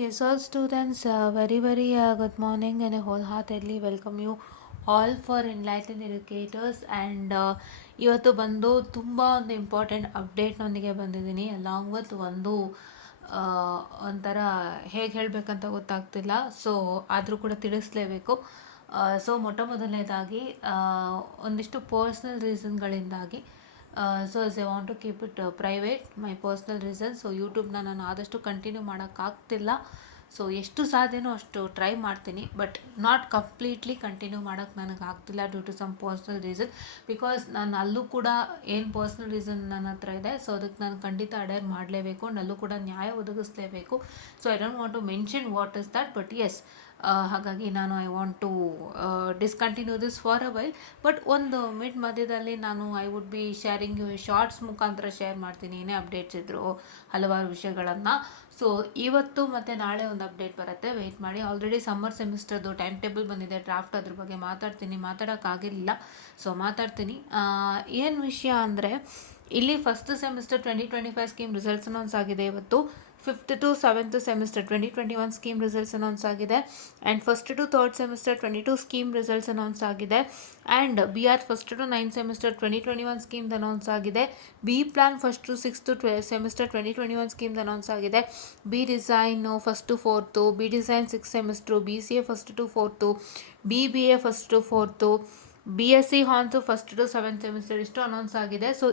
Yes, all students, very good morning and a wholeheartedly welcome you all for Enlightened Educators. And ಇವತ್ತು ಬಂದು ತುಂಬ ಒಂದು important ಅಪ್ಡೇಟ್ನೊಂದಿಗೆ ಬಂದಿದ್ದೀನಿ. Along with ಆ, ಒಂಥರ ಹೇಗೆ ಹೇಳಬೇಕಂತ ಗೊತ್ತಾಗ್ತಿಲ್ಲ, ಸೊ ಆದರೂ ಕೂಡ ತಿಳಿಸ್ಲೇಬೇಕು. ಸೊ ಮೊದಲನೇದಾಗಿ ಒಂದಿಷ್ಟು ಪರ್ಸ್ನಲ್ ರೀಸನ್ಗಳಿಂದಾಗಿ so I want to keep it private, my personal reason. So ಯೂಟ್ಯೂಬ್ನ ನಾನು ಆದಷ್ಟು ಕಂಟಿನ್ಯೂ ಮಾಡೋಕ್ಕಾಗ್ತಿಲ್ಲ. ಸೊ ಎಷ್ಟು ಸಾಧ್ಯನೋ ಅಷ್ಟು ಟ್ರೈ ಮಾಡ್ತೀನಿ, ಬಟ್ ನಾಟ್ ಕಂಪ್ಲೀಟ್ಲಿ ಕಂಟಿನ್ಯೂ ಮಾಡೋಕ್ಕೆ ನನಗೆ ಆಗ್ತಿಲ್ಲ due to some personal reason. Because ನಾನು ಅಲ್ಲೂ ಕೂಡ ಏನು ಪರ್ಸ್ನಲ್ ರೀಸನ್ ನನ್ನ ಹತ್ರ ಇದೆ, ಸೊ ಅದಕ್ಕೆ ನಾನು ಖಂಡಿತ ಅಡೇರ್ ಮಾಡಲೇಬೇಕು ಆ್ಯಂಡ್ ಅಲ್ಲೂ ಕೂಡ ನ್ಯಾಯ ಒದಗಿಸಲೇಬೇಕು. So I don't want to mention what is that, but yes, ಹಾಗಾಗಿ ನಾನು I want to discontinue this for a while. But ಒಂದು ಮಧ್ಯದಲ್ಲಿ ನಾನು I would be sharing you shorts ಮುಖಾಂತರ ಶೇರ್ ಮಾಡ್ತೀನಿ, ಏನೇ ಅಪ್ಡೇಟ್ಸ್ ಇದ್ದರು ಹಲವಾರು ವಿಷಯಗಳನ್ನು. ಸೊ ಇವತ್ತು ಮತ್ತು ನಾಳೆ ಒಂದು ಅಪ್ಡೇಟ್ ಬರುತ್ತೆ, ವೆಯ್ಟ್ ಮಾಡಿ. ಆಲ್ರೆಡಿ ಸಮ್ಮರ್ ಸೆಮಿಸ್ಟರ್ದು ಟೈಮ್ ಟೇಬಲ್ ಬಂದಿದೆ, ಡ್ರಾಫ್ಟ್ ಅದ್ರ ಬಗ್ಗೆ ಮಾತಾಡೋಕ್ಕಾಗಿಲ್ಲ, ಸೊ ಮಾತಾಡ್ತೀನಿ. ಏನು ವಿಷಯ ಅಂದರೆ, ಇಲ್ಲಿ first semester 2025 scheme results announce ಆಗಿದೆ ಇವತ್ತು. 5th to 7th semester 2021 scheme results announce ಆಗಿದೆ. And first to 3rd semester 22 scheme results announce ಆಗಿದೆ. And BR first to 9th semester 2021 ಸ್ಕೀಮ್ದು ಅನೌನ್ಸ್ ಆಗಿದೆ. B plan first to 6th semester 2021 ಸ್ಕೀಮ್ದು announce ಆಗಿದೆ. B design first to 4th, B design 6th semester, BCA first to 4th, BBA first to 4th, BSc honours first to 7th semester ಇಷ್ಟು announce ಆಗಿದೆ. So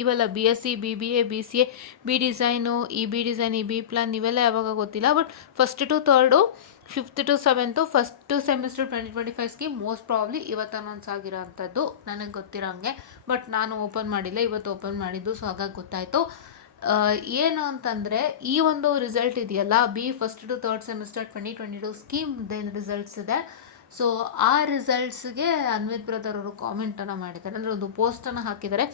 ಇವೆಲ್ಲ BSc, BBA, BCA, B design, B design, B plan ಇವೆಲ್ಲ ಯಾವಾಗ ಗೊತ್ತಿಲ್ಲ, but first to 3rd, 5th to 7th first semester 2025 scheme most probably ಇವತ್ತು announce ಆಗಿರೋ ಅಂಥದ್ದು ನನಗೆ ಗೊತ್ತಿರೋಂಗೆ. ಬಟ್ ನಾನು ಓಪನ್ ಮಾಡಿಲ್ಲ, ಇವತ್ತು ಓಪನ್ ಮಾಡಿದ್ದು, ಸೊ ಹಾಗಾಗಿ ಗೊತ್ತಾಯಿತು. ಏನು ಅಂತಂದರೆ, ಈ ಒಂದು ರಿಸಲ್ಟ್ ಇದೆಯಲ್ಲ, B first to 3rd semester 2022 ಸ್ಕೀಮ್ದೇನು ರಿಸಲ್ಟ್ಸ್ ಇದೆ, ಸೊ ಆ ರಿಸಲ್ಟ್ಸ್ಗೆ ಅನ್ವಿತ್ ಬ್ರದರ್ ಅವರು ಕಾಮೆಂಟನ್ನು ಮಾಡಿದ್ದಾರೆ, ಅಂದರೆ ಒಂದು ಪೋಸ್ಟನ್ನು ಹಾಕಿದ್ದಾರೆ.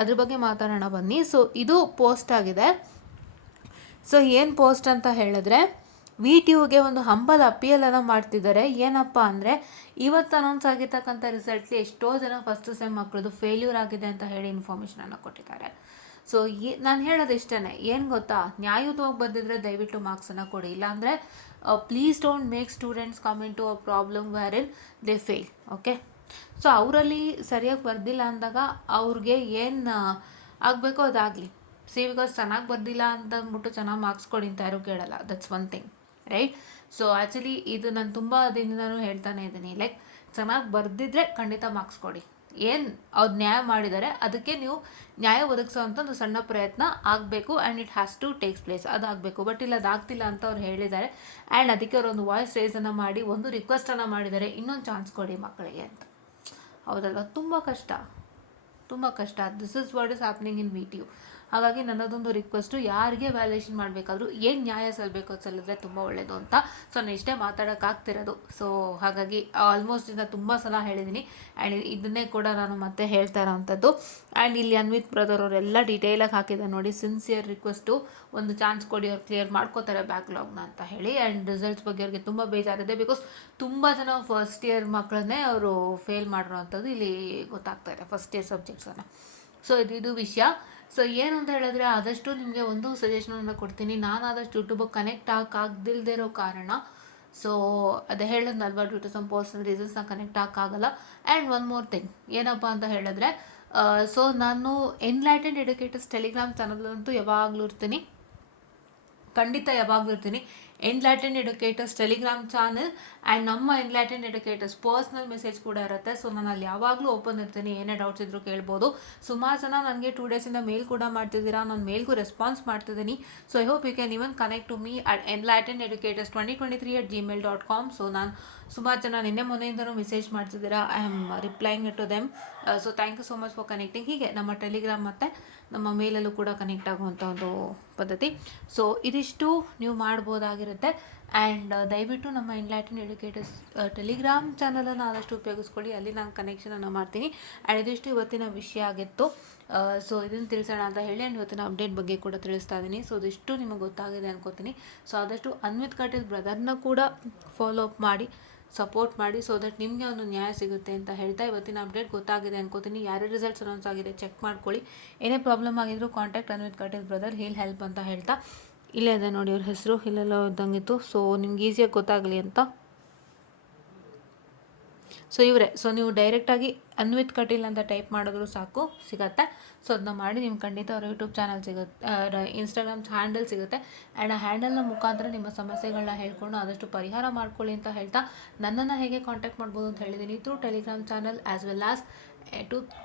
ಅದ್ರ ಬಗ್ಗೆ ಮಾತಾಡೋಣ ಬನ್ನಿ. ಸೊ ಇದು ಪೋಸ್ಟ್ ಆಗಿದೆ. ಸೊ ಏನು ಪೋಸ್ಟ್ ಅಂತ ಹೇಳಿದ್ರೆ, VTUಗೆ ಒಂದು ಹಂಬಲ್ ಅಪಿಯಲನ್ನು ಮಾಡ್ತಿದ್ದಾರೆ. ಏನಪ್ಪ ಅಂದರೆ, ಇವತ್ತು ಅನೌನ್ಸ್ ಆಗಿರ್ತಕ್ಕಂಥ ರಿಸಲ್ಟ್ಲಿ ಎಷ್ಟೋ ಜನ ಫಸ್ಟ್ ಸೆಮ್ ಮಕ್ಕಳದು ಫೇಲ್ಯೂರ್ ಆಗಿದೆ ಅಂತ ಹೇಳಿ ಇನ್ಫಾರ್ಮೇಷನನ್ನು ಕೊಟ್ಟಿದ್ದಾರೆ. ಸೊ ನಾನು ಹೇಳೋದು ಇಷ್ಟೇ, ಏನು ಗೊತ್ತಾ, ನ್ಯಾಯಯುತವಾಗಿ ಬಂದಿದ್ರೆ ದಯವಿಟ್ಟು ಮಾರ್ಕ್ಸನ್ನು ಕೊಡಿ, ಇಲ್ಲಾಂದರೆ please don't make students come into a problem wherein they fail. Okay, so ಅವರಲ್ಲಿ ಸರಿಯಾಗಿ ಬರ್ದಿಲ್ಲ ಅಂದಾಗ ಅವ್ರಿಗೆ ಏನು ಆಗಬೇಕೋ ಅದಾಗಲಿ. ಬಿಕಾಸ್ ಚೆನ್ನಾಗಿ ಬರ್ದಿಲ್ಲ ಅಂತ ಅಂದ್ಬಿಟ್ಟು ಚೆನ್ನಾಗಿ ಮಾರ್ಕ್ಸ್ ಕೊಡಿ ಅಂತ ಯಾರೂ ಕೇಳಲ್ಲ, that's one thing, right? So actually ಇದು ನಾನು ತುಂಬ ದಿನದಿಂದನೂ ಹೇಳ್ತಾನೆ ಇದ್ದೀನಿ, ಲೈಕ್ ಚೆನ್ನಾಗಿ ಬರ್ದಿದ್ರೆ ಖಂಡಿತ ಮಾರ್ಕ್ಸ್ ಕೊಡಿ. ಏನು ಅವ್ರು ನ್ಯಾಯ ಮಾಡಿದ್ದಾರೆ ಅದಕ್ಕೆ ನೀವು ನ್ಯಾಯ ಒದಗಿಸೋವಂಥ ಒಂದು ಸಣ್ಣ ಪ್ರಯತ್ನ ಆಗಬೇಕು, and it has to takes place, ಅದಾಗಬೇಕು. ಬಟ್ ಇಲ್ಲ, ಅದಾಗ್ತಿಲ್ಲ ಅಂತ ಅವ್ರು ಹೇಳಿದ್ದಾರೆ, ಆ್ಯಂಡ್ ಅದಕ್ಕೆ ಅವರು ಒಂದು ವಾಯ್ಸ್ ರೇಸನ್ನು ಮಾಡಿ ಒಂದು ರಿಕ್ವೆಸ್ಟನ್ನು ಮಾಡಿದ್ದಾರೆ, ಇನ್ನೊಂದು ಚಾನ್ಸ್ ಕೊಡಿ ಮಕ್ಕಳಿಗೆ ಅಂತ. ಹೌದಲ್ವ? ತುಂಬ ಕಷ್ಟ. This is what is happening in VTU. ಹಾಗಾಗಿ ನನ್ನದೊಂದು ರಿಕ್ವೆಸ್ಟು, ಯಾರಿಗೆ ವ್ಯಾಲ್ಯೂಯೇಷನ್ ಮಾಡಬೇಕಾದ್ರೂ ಏನು ನ್ಯಾಯ ಸಲ್ಲಬೇಕು ಅದು ಸಲ್ಲಿದ್ರೆ ತುಂಬ ಒಳ್ಳೆಯದು ಅಂತ. ಸೊ ನಾನು ಇಷ್ಟೇ ಮಾತಾಡೋಕ್ಕಾಗ್ತಿರೋದು. ಸೊ ಹಾಗಾಗಿ ಆಲ್ಮೋಸ್ಟ್ ಇದನ್ನು ತುಂಬ ಸಲ ಹೇಳಿದ್ದೀನಿ, ಆ್ಯಂಡ್ ಇದನ್ನೇ ಕೂಡ ನಾನು ಮತ್ತೆ ಹೇಳ್ತಾ ಇರೋವಂಥದ್ದು. ಆ್ಯಂಡ್ ಇಲ್ಲಿ ಅನ್ವಿತ್ ಬ್ರದರ್ ಅವರೆಲ್ಲ ಡೀಟೇಲಾಗಿ ಹಾಕಿದ್ದಾರೆ ನೋಡಿ, ಸಿನ್ಸಿಯರ್ ರಿಕ್ವೆಸ್ಟು, ಒಂದು ಚಾನ್ಸ್ ಕೊಡಿ, ಅವ್ರು ಕ್ಲಿಯರ್ ಮಾಡ್ಕೋತಾರೆ ಬ್ಯಾಕ್ಲಾಗ್ನ ಅಂತ ಹೇಳಿ. ಆ್ಯಂಡ್ ರಿಸಲ್ಟ್ಸ್ ಬಗ್ಗೆ ಅವ್ರಿಗೆ ತುಂಬ ಬೇಜಾರಿದೆ, ಬಿಕಾಸ್ ತುಂಬ ಜನ ಫಸ್ಟ್ ಇಯರ್ ಮಕ್ಕಳನ್ನೇ ಅವರು ಫೇಲ್ ಮಾಡಿರೋವಂಥದ್ದು ಇಲ್ಲಿ ಗೊತ್ತಾಗ್ತಾ ಇದೆ, ಫಸ್ಟ್ ಇಯರ್ ಸಬ್ಜೆಕ್ಟ್ಸನ್ನು. ಸೊ ಇದು ವಿಷಯ. ಸೊ ಏನು ಅಂತ ಹೇಳಿದ್ರೆ, ಆದಷ್ಟು ನಿಮಗೆ ಒಂದು ಸಜೆಷನನ್ನು ಕೊಡ್ತೀನಿ. ನಾನು ಆದಷ್ಟು ಯೂಟ್ಯೂಬಿಗೆ ಕನೆಕ್ಟ್ ಆಗದಿಲ್ಲದೆ ಇರೋ ಕಾರಣ, ಸೊ ಅದೇ ಹೇಳಿದ್ನಲ್ವ, due to some personal reasons ನಾನು ಕನೆಕ್ಟ್ ಆಗೋಕ್ಕಾಗಲ್ಲ. ಆ್ಯಂಡ್ ಒನ್ ಮೋರ್ ಥಿಂಗ್ ಏನಪ್ಪ ಅಂತ ಹೇಳಿದ್ರೆ, ಸೊ ನಾನು ಎನ್ಲೈಟೆಂಡ್ ಎಡ್ಯುಕೇಟರ್ಸ್ ಟೆಲಿಗ್ರಾಮ್ ಚಾನಲಂತೂ ಯಾವಾಗಲೂ ಇರ್ತೀನಿ, ಖಂಡಿತ ಯಾವಾಗಲೂ ಇರ್ತೀನಿ. ಎನ್ಲೈಟೆಂಡ್ ಎಡ್ಯುಕೇಟರ್ಸ್ ಟೆಲಿಗ್ರಾಮ್ ಚಾನಲ್ ಆ್ಯಂಡ್ ನಮ್ಮ ಎನ್ಲೈಟೆಂಡ್ ಎಡ್ಯುಕೇಟರ್ಸ್ ಪರ್ಸ್ನಲ್ ಮೆಸೇಜ್ ಕೂಡ ಇರುತ್ತೆ. ಸೊ ನಾನು ಅಲ್ಲಿ ಯಾವಾಗಲೂ ಓಪನ್ ಇರ್ತೀನಿ, ಏನೇ ಡೌಟ್ಸ್ ಇದ್ದರೂ ಕೇಳ್ಬೋದು. ಸುಮಾರು ಜನ ನನಗೆ 2 ಡೇಸಿಂದ ಮೇಲ್ ಕೂಡ ಮಾಡ್ತಿದ್ದೀರಾ, ನಾನು ಮೇಲ್ಗೂ ರೆಸ್ಪಾನ್ಸ್ ಮಾಡ್ತಿದ್ದೀನಿ. So I hope you can even connect to me at enlightened2023@gmail.com. So ನಾನು ಸುಮಾರು ಜನ ನಿನ್ನೆ ಮೊನ್ನೆಯಿಂದನೂ ಮೆಸೇಜ್ ಮಾಡ್ತಿದ್ದೀರಾ, I am replying to them. So thank you so much for connecting. ಹೀಗೆ ನಮ್ಮ ಟೆಲಿಗ್ರಾಮ್ ಮತ್ತು ನಮ್ಮ ಮೇಲಲ್ಲೂ ಕೂಡ ಕನೆಕ್ಟ್ ಆಗುವಂಥ ಒಂದು ಪದ್ಧತಿ. ಸೊ ಇದಿಷ್ಟು ನೀವು ಮಾಡ್ಬೋದಾಗಿರುತ್ತೆ. ಆ್ಯಂಡ್ ದಯವಿಟ್ಟು ನಮ್ಮ ಎನ್ಲೈಟೆಂಡ್ ಎಡ್ಯುಕೇಟರ್ಸ್ ಟೆಲಿಗ್ರಾಮ್ ಚಾನಲನ್ನು ಆದಷ್ಟು ಉಪಯೋಗಿಸ್ಕೊಳ್ಳಿ, ಅಲ್ಲಿ ನಾನು ಕನೆಕ್ಷನನ್ನು ಮಾಡ್ತೀನಿ. ಆ್ಯಂಡ್ ಇದಿಷ್ಟು ಇವತ್ತಿನ ವಿಷಯ ಆಗಿತ್ತು. ಸೊ ಇದನ್ನು ತಿಳಿಸೋಣ ಅಂತ ಹೇಳಿ, ಆ್ಯಂಡ್ ಇವತ್ತಿನ ಅಪ್ಡೇಟ್ ಬಗ್ಗೆ ಕೂಡ ತಿಳಿಸ್ತಾ ಇದ್ದೀನಿ. ಸೊ ಇದಿಷ್ಟು ನಿಮಗೆ ಗೊತ್ತಾಗಿದೆ ಅನ್ಕೋತೀನಿ. ಸೊ ಆದಷ್ಟು ಅನ್ವಿತ್ ಕಟೀಲ್ ಬ್ರದರ್ನ ಕೂಡ ಫಾಲೋ ಅಪ್ ಮಾಡಿ, ಸಪೋರ್ಟ್ ಮಾಡಿ, ಸೊ ದಟ್ ನಿಮಗೆ ಒಂದು ನ್ಯಾಯ ಸಿಗುತ್ತೆ ಅಂತ ಹೇಳ್ತಾ ಇವತ್ತಿನ ಅಪ್ಡೇಟ್ ಗೊತ್ತಾಗಿದೆ ಅನ್ಕೋತೀನಿ. ಯಾರೇ ರಿಸಲ್ಟ್ಸ್ ಅನೌನ್ಸ್ ಆಗಿದೆ ಚೆಕ್ ಮಾಡ್ಕೊಳ್ಳಿ. ಏನೇ ಪ್ರಾಬ್ಲಮ್ ಆಗಿದ್ರು contact Anvith Kateel brother, heal help ಅಂತ ಹೇಳ್ತಾ ಇಲ್ಲೇ ಇದೆ ನೋಡಿ ಅವ್ರ ಹೆಸರು, ಇಲ್ಲೆಲ್ಲ ಇದ್ದಂಗಿತ್ತು. ಸೊ ನಿಮ್ಗೆ ಈಸಿಯಾಗಿ ಗೊತ್ತಾಗಲಿ ಅಂತ. ಸೊ ಇವರೇ. ಸೊ ನೀವು ಡೈರೆಕ್ಟಾಗಿ ಅನ್ವಿತ್ ಕಟೀಲ್ ಅಂತ ಟೈಪ್ ಮಾಡಿದ್ರು ಸಾಕು, ಸಿಗತ್ತೆ. ಸೊ ಅದನ್ನ ಮಾಡಿ ನಿಮ್ಗೆ ಖಂಡಿತ ಅವ್ರ ಯೂಟ್ಯೂಬ್ ಚಾನಲ್ ಸಿಗುತ್ತೆ, ಇನ್ಸ್ಟಾಗ್ರಾಮ್ ಹ್ಯಾಂಡಲ್ ಸಿಗುತ್ತೆ. ಆ್ಯಂಡ್ ಆ ಹ್ಯಾಂಡಲ್ನ ಮುಖಾಂತರ ನಿಮ್ಮ ಸಮಸ್ಯೆಗಳನ್ನ ಹೇಳ್ಕೊಂಡು ಆದಷ್ಟು ಪರಿಹಾರ ಮಾಡ್ಕೊಳ್ಳಿ ಅಂತ ಹೇಳ್ತಾ, ನನ್ನನ್ನು ಹೇಗೆ ಕಾಂಟ್ಯಾಕ್ಟ್ ಮಾಡ್ಬೋದು ಅಂತ ಹೇಳಿದ್ದೀನಿ, through Telegram channel as well as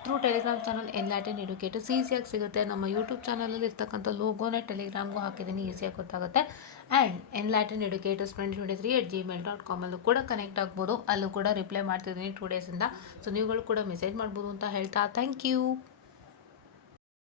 through Telegram channel Enlighten Educators ಈಸಿಯಾಗಿ ಸಿಗುತ್ತೆ. ನಮ್ಮ ಯೂಟ್ಯೂಬ್ ಚಾನಲಲ್ಲಿ ಇರ್ತಕ್ಕಂಥ ಲೋಗೋನ ಟೆಲಿಗ್ರಾಮ್ಗೂ ಹಾಕಿದ್ದೀನಿ, ಈಸಿಯಾಗಿ ಗೊತ್ತಾಗುತ್ತೆ. ಆ್ಯಂಡ್ ಎನ್ಲೈಟನ್ ಎಡ್ಯುಕೇಟರ್ಸ್ 2023@gmail.com ಅಲ್ಲೂ ಕೂಡ ಕನೆಕ್ಟ್ ಆಗ್ಬೋದು. ಅಲ್ಲೂ ಕೂಡ ರಿಪ್ಲೈ ಮಾಡ್ತಿದ್ದೀನಿ 2 ಡೇಸಿಂದ. ಸೊ ನೀವುಗಳು ಕೂಡ ಮೆಸೇಜ್ ಮಾಡ್ಬೋದು ಅಂತ ಹೇಳ್ತಾ, ಥ್ಯಾಂಕ್ ಯು.